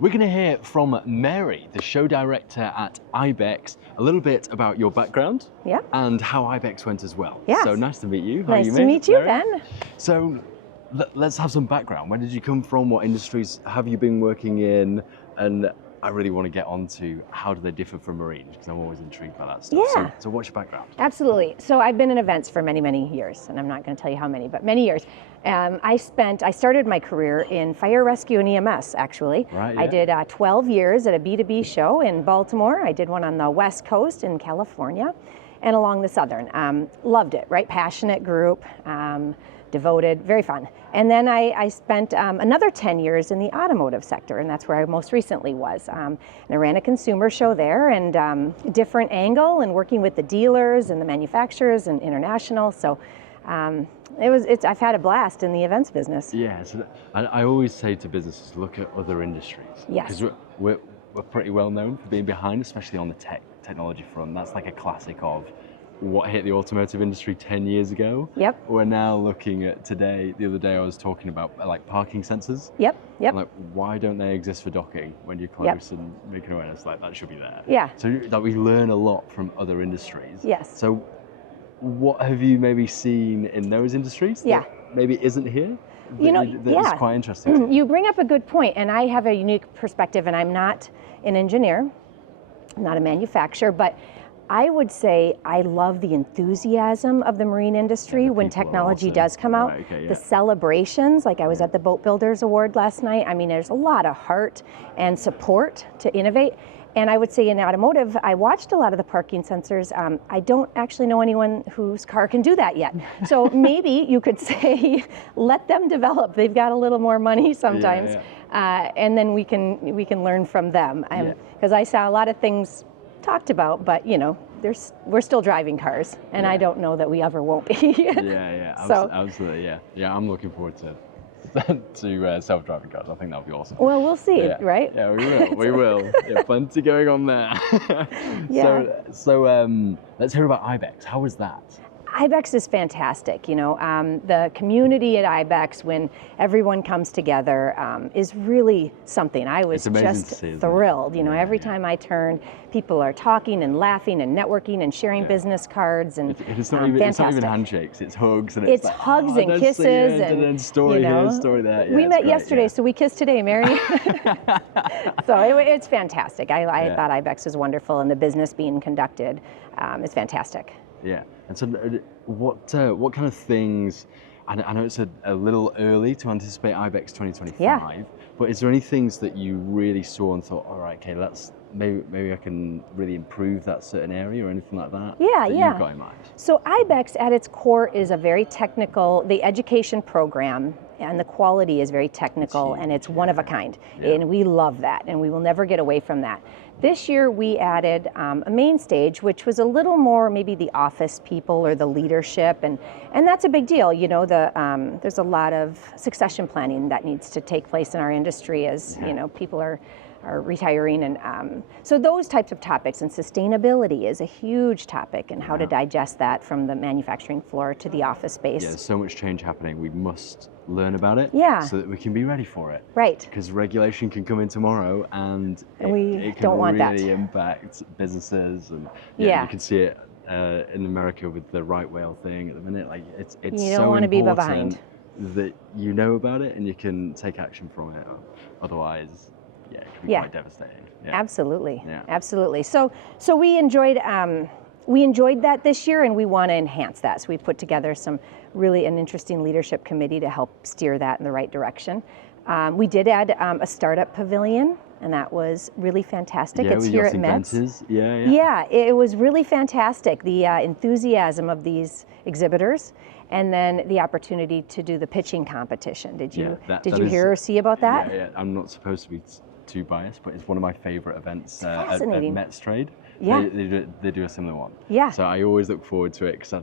we're going to hear from Mary, the show director at IBEX, a little bit about your background and how IBEX went as well. Yes. So nice to meet you. How nice are you, to meet you, Mary? Ben. So let's have some background. Where did you come from? What industries have you been working in? And I really want to get on to how do they differ from marine, because I'm always intrigued by that stuff. Yeah. So what's your background? Absolutely. So I've been in events for many, many years, and I'm not going to tell you how many, but many years. I started my career in fire rescue and EMS, actually. Right, yeah. I did 12 years at a B2B show in Baltimore. I did one on the West Coast in California and along the Southern. Loved it, right? Passionate group. Devoted, very fun. And then I spent another 10 years in the automotive sector, and that's where I most recently was. And I ran a consumer show there, and different angle, and working with the dealers and the manufacturers and international. So I've had a blast in the events business. Yeah, so I always say to businesses, look at other industries. Yes. Because we're pretty well known for being behind, especially on the technology front. That's like a classic of what hit the automotive industry 10 years ago. Yep. We're now looking at today. The other day I was talking about like parking sensors. Yep. I'm like, why don't they exist for docking when you're close and making awareness? Like, that should be there. Yeah. So like, we learn a lot from other industries. Yes. So what have you maybe seen in those industries that maybe isn't here? That's quite interesting. You bring up a good point, and I have a unique perspective, and I'm not an engineer, I'm not a manufacturer, but I would say I love the enthusiasm of the marine industry when technology does come out. The celebrations, like I was at the Boat Builders Award last night. I mean, there's a lot of heart and support to innovate. And I would say in automotive, I watched a lot of the parking sensors. I don't actually know anyone whose car can do that yet. So maybe you could say, let them develop. They've got a little more money sometimes. And then we can learn from them. Because I saw a lot of things talked about, but we're still driving cars, and I don't know that we ever won't be. Absolutely, yeah. I'm looking forward to self-driving cars. I think that'll be awesome. Well, we'll see, right? Yeah, we will. Yeah, plenty going on there. So let's hear about IBEX. How was that? IBEX is fantastic. The community at IBEX, when everyone comes together, is really something. I was just thrilled. Every time I turn, people are talking and laughing and networking and sharing business cards, and it's not even handshakes. It's hugs, and it's hugs and kisses, and then story here, story there. Yeah, we met yesterday, so we kissed today, Mary. So it's fantastic. I thought IBEX was wonderful, and the business being conducted is fantastic. Yeah, and so what kind of things, I know it's a little early to anticipate IBEX 2025, but is there any things that you really saw and thought, all right, okay, maybe I can really improve that certain area or anything like that? That you've got in mind? So IBEX at its core is a very technical, the education program, and the quality is very technical, and it's one of a kind. And we love that, and we will never get away from that. This year we added a main stage, which was a little more maybe the office people or the leadership, and that's a big deal. There's a lot of succession planning that needs to take place in our industry as people are retiring, and so those types of topics, and sustainability is a huge topic, and how to digest that from the manufacturing floor to the office space. Yeah, there's so much change happening. We must learn about it so that we can be ready for it. Right. Because regulation can come in tomorrow, and it don't want can really impact businesses, and you can see it in America with the right whale thing at the minute. Like it's you don't want to be behind. That you know about it and you can take action from it. Otherwise, it can be quite devastating. Absolutely. Absolutely. So we enjoyed that this year, and we want to enhance that. So we put together an interesting leadership committee to help steer that in the right direction. We did add a startup pavilion, and that was really fantastic. It's here at Metz. Yeah, it was really fantastic. The enthusiasm of these exhibitors, and then the opportunity to do the pitching competition. Did you hear or see about that? Yeah. I'm not supposed to be too biased, but it's one of my favorite events at Metstrade. Yeah. They do a similar one. Yeah. So I always look forward to it, because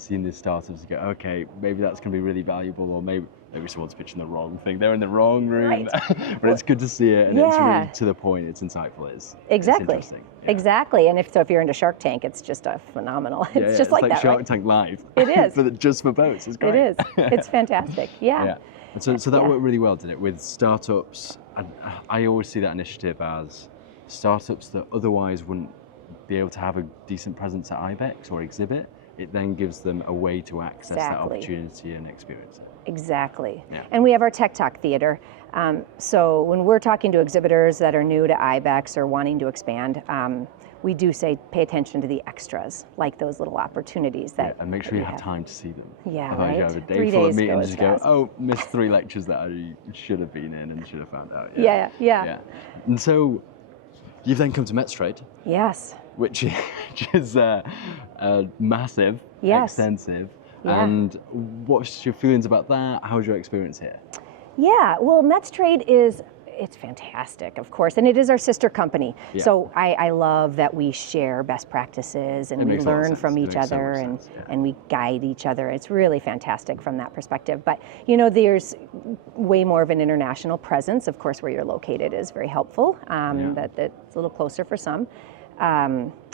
seeing the startups go, okay, maybe that's going to be really valuable, or maybe someone's pitching the wrong thing. They're in the wrong room. Right. But it's good to see it, and it's really to the point. It's insightful. It's interesting. Exactly. And if you're into Shark Tank, it's just a phenomenal. It's just like that, Shark Tank Live. It is. But just for boats. It's great. It is. It's fantastic. Yeah. And so that worked really well, did it, with startups? And I always see that initiative as startups that otherwise wouldn't be able to have a decent presence at IBEX or exhibit. It then gives them a way to access that opportunity and experience it. Exactly. Yeah. And we have our Tech Talk Theater. So when we're talking to exhibitors that are new to IBEX or wanting to expand, we do say pay attention to the extras, like those little opportunities that. And make sure you have time to see them. Yeah, otherwise right. you have a day 3 full of days meetings and you go, fast. oh, missed 3 lectures that I should have been in and should have found out. Yeah. And so you've then come to Metstrade. Yes. Which is massive, extensive. Yeah. And what's your feelings about that? How's your experience here? Yeah, well, Metstrade it's fantastic, of course, and it is our sister company. Yeah. So I love that we share best practices and we learn from each other and we guide each other. It's really fantastic from that perspective. But, there's way more of an international presence. Of course, where you're located is very helpful. That's a little closer for some.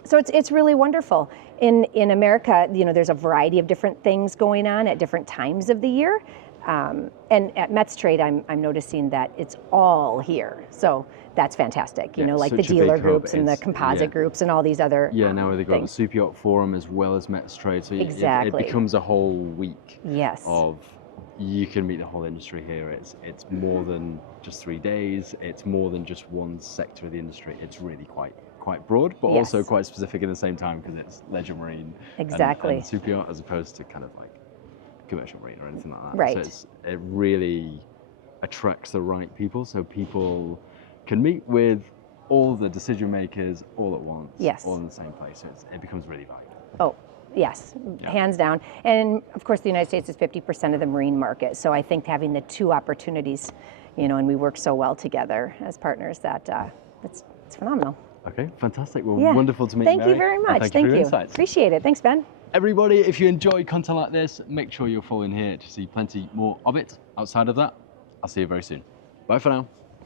So it's really wonderful. In America, there's a variety of different things going on at different times of the year. And at Metstrade, I'm noticing that it's all here. So that's fantastic. Like the dealer groups and the composite groups and all these other now they've got the Super Yacht Forum as well as Metstrade. So it becomes a whole week of you can meet the whole industry here. It's more than just 3 days. It's more than just one sector of the industry. It's really quite broad, but also quite specific at the same time because it's leisure marine and super yacht as opposed to kind of like commercial marine or anything like that. Right. So it really attracts the right people, so people can meet with all the decision makers all at once, all in the same place. So it becomes really valuable. Oh, yes, hands down. And of course, the United States is 50% of the marine market. So I think having the two opportunities, and we work so well together as partners that it's phenomenal. Okay, fantastic. Well, wonderful to meet you, Thank you very much. Thank you. Appreciate it. Thanks, Ben. Everybody, if you enjoy content like this, make sure you're following here to see plenty more of it. Outside of that, I'll see you very soon. Bye for now.